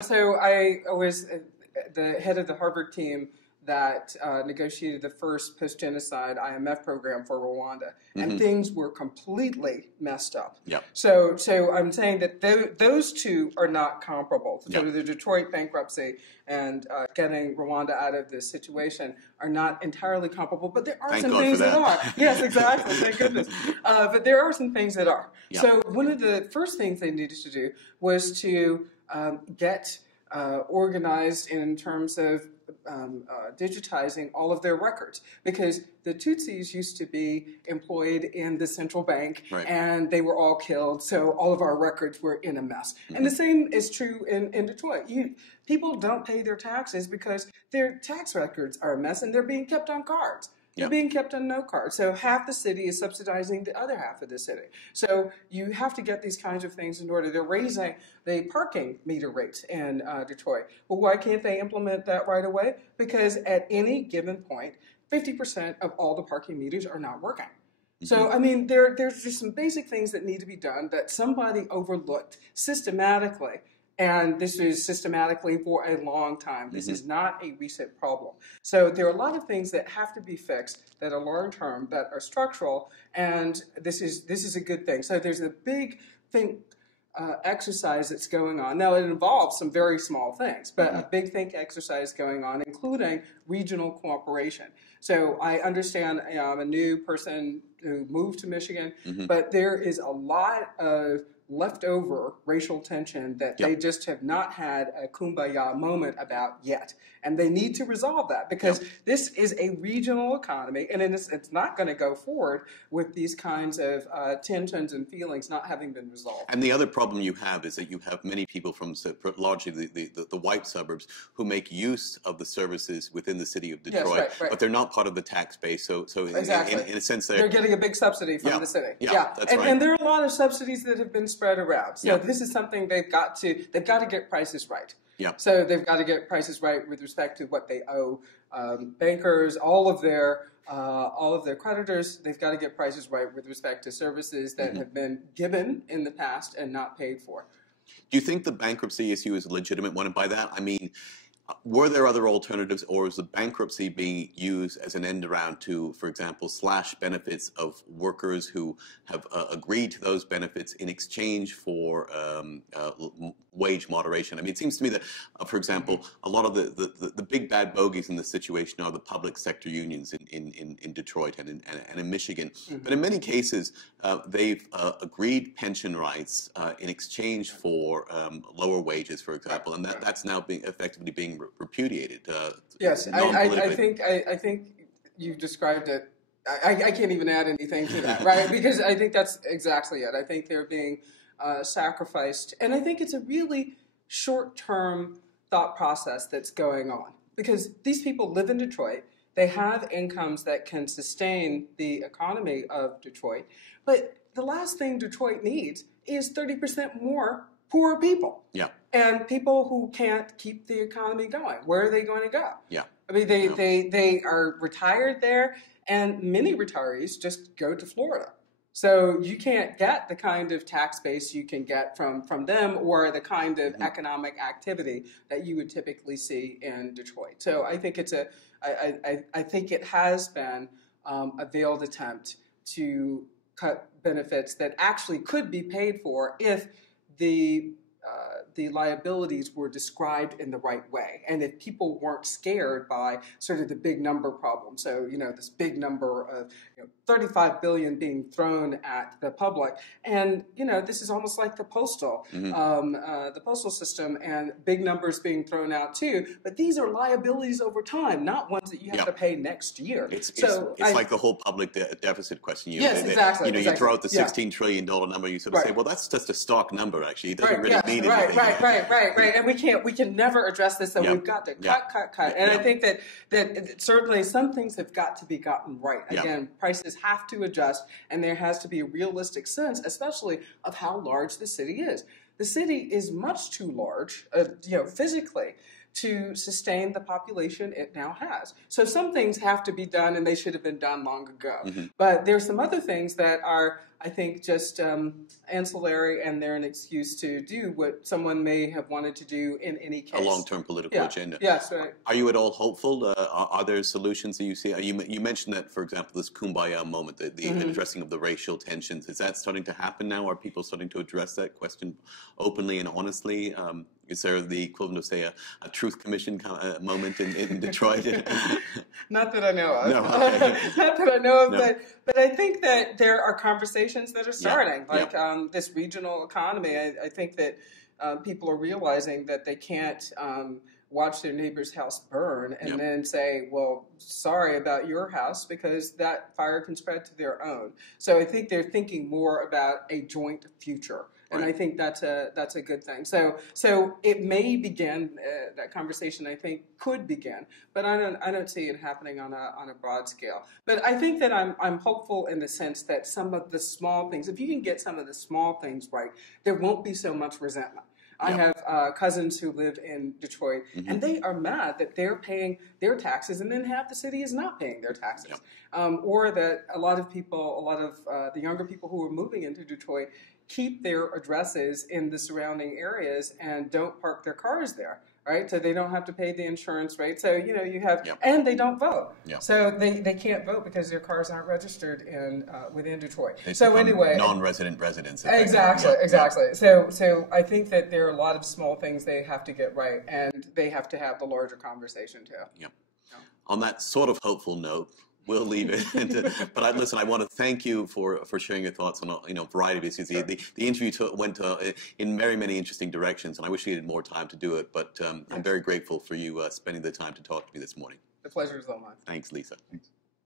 So I was the head of the Harvard team that negotiated the first post-genocide IMF program for Rwanda, and things were completely messed up. Yep. So I'm saying that those two are not comparable. So Yep. the Detroit bankruptcy and getting Rwanda out of this situation are not entirely comparable, but there are Thank some God things for that that. are. Yes, exactly. Thank goodness. But there are some things that are. Yep. So one of the first things they needed to do was to get organized in terms of digitizing all of their records, because the Tutsis used to be employed in the central bank, Right. and they were all killed, so all of our records were in a mess. And the same is true in Detroit. People don't pay their taxes because their tax records are a mess, and they're being kept on cards. They're Yep. being kept on no card. So half the city is subsidizing the other half of the city. So you have to get these kinds of things in order. They're raising the parking meter rates in Detroit. Well, why can't they implement that right away? Because at any given point, 50% of all the parking meters are not working. So, I mean, there's just some basic things that need to be done that somebody overlooked systematically. And this is systematically for a long time. This is not a recent problem. So there are a lot of things that have to be fixed that are long-term, that are structural, and this is a good thing. So there's a big think exercise that's going on. Now, it involves some very small things, but a big think exercise going on, including regional cooperation. So I understand I'm a new person who moved to Michigan, but there is a lot of leftover racial tension that they just have not had a kumbaya moment about yet. And they need to resolve that, because this is a regional economy, and it's not going to go forward with these kinds of tensions and feelings not having been resolved. And the other problem you have is that you have many people from largely the white suburbs who make use of the services within the city of Detroit, but they're not part of the tax base. So Exactly. in a sense, they're getting a big subsidy from the city. That's right. And there are a lot of subsidies that have been spread around. So this is something they've got to get prices right. So they've got to get prices right with respect to what they owe bankers, all of their creditors. They've got to get prices right with respect to services that have been given in the past and not paid for. Do you think the bankruptcy issue is a legitimate one? And by that, I mean, were there other alternatives, or is the bankruptcy being used as an end around to, for example, slash benefits of workers who have agreed to those benefits in exchange for wage moderation? I mean, it seems to me that, for example, a lot of the big bad bogeys in the situation are the public sector unions in Detroit and in Michigan. But in many cases, they've agreed pension rights in exchange for lower wages, for example, and that's now effectively being repudiated. Yes, I think you've described it. I can't even add anything to that, right? Because I think that's exactly it. I think they're being sacrificed, and I think it's a really short-term thought process that's going on, because these people live in Detroit. They have incomes that can sustain the economy of Detroit, but the last thing Detroit needs is 30% more poor people. Yeah. And people who can't keep the economy going. Where are they going to go? Yeah. I mean, they are retired there, and many retirees just go to Florida. So you can't get the kind of tax base you can get from them, or the kind of economic activity that you would typically see in Detroit. So I think I think it has been a veiled attempt to cut benefits that actually could be paid for if the liabilities were described in the right way, and if people weren't scared by sort of the big number problem. So, this big number of 35 billion being thrown at the public, and this is almost like the postal system, and big numbers being thrown out too. But these are liabilities over time, not ones that you have to pay next year. It's like the whole public deficit question. Exactly. You throw out the $16 trillion number, you sort of say, well, that's just a stock number. Actually, it doesn't really mean anything. Right. And we can never address this, so we've got to cut. And I think that certainly some things have got to be gotten right. Again, prices have to adjust, and there has to be a realistic sense, especially of how large the city is. The city is much too large, physically, to sustain the population it now has. So some things have to be done, and they should have been done long ago. But there's some other things that are, I think, just ancillary, and they're an excuse to do what someone may have wanted to do in any case. A long-term political agenda. Yes, right. Are you at all hopeful? Are there solutions that you see? You mentioned that, for example, this kumbaya moment, the addressing of the racial tensions. Is that starting to happen now? Are people starting to address that question openly and honestly? Is there the equivalent of, say, a truth commission kind of moment in Detroit? Not that I know of. No, okay. Not that I know of, No. but I think that there are conversations that are starting, like Yeah. this regional economy. I think that people are realizing that they can't watch their neighbor's house burn and then say, well, sorry about your house, because that fire can spread to their own. So I think they're thinking more about a joint future. And I think that's a good thing. So it may begin, that conversation, I think, could begin, but I don't see it happening on a broad scale. But I think that I'm hopeful in the sense that some of the small things, if you can get some of the small things right, there won't be so much resentment. I have cousins who live in Detroit, and they are mad that they're paying their taxes, and then half the city is not paying their taxes. Or that a lot of the younger people who are moving into Detroit keep their addresses in the surrounding areas and don't park their cars there, right? So they don't have to pay the insurance, right? So, you have, and they don't vote. So they can't vote because their cars aren't registered within Detroit. So anyway. Non-resident residents. Exactly. So I think that there are a lot of small things they have to get right, and they have to have the larger conversation too. On that sort of hopeful note, we'll leave it. But listen, I want to thank you for sharing your thoughts on a variety of issues. Sure. The interview went in very many interesting directions, and I wish we had more time to do it. But I'm very grateful for you spending the time to talk to me this morning. The pleasure is all mine. Thanks, Lisa. Thanks.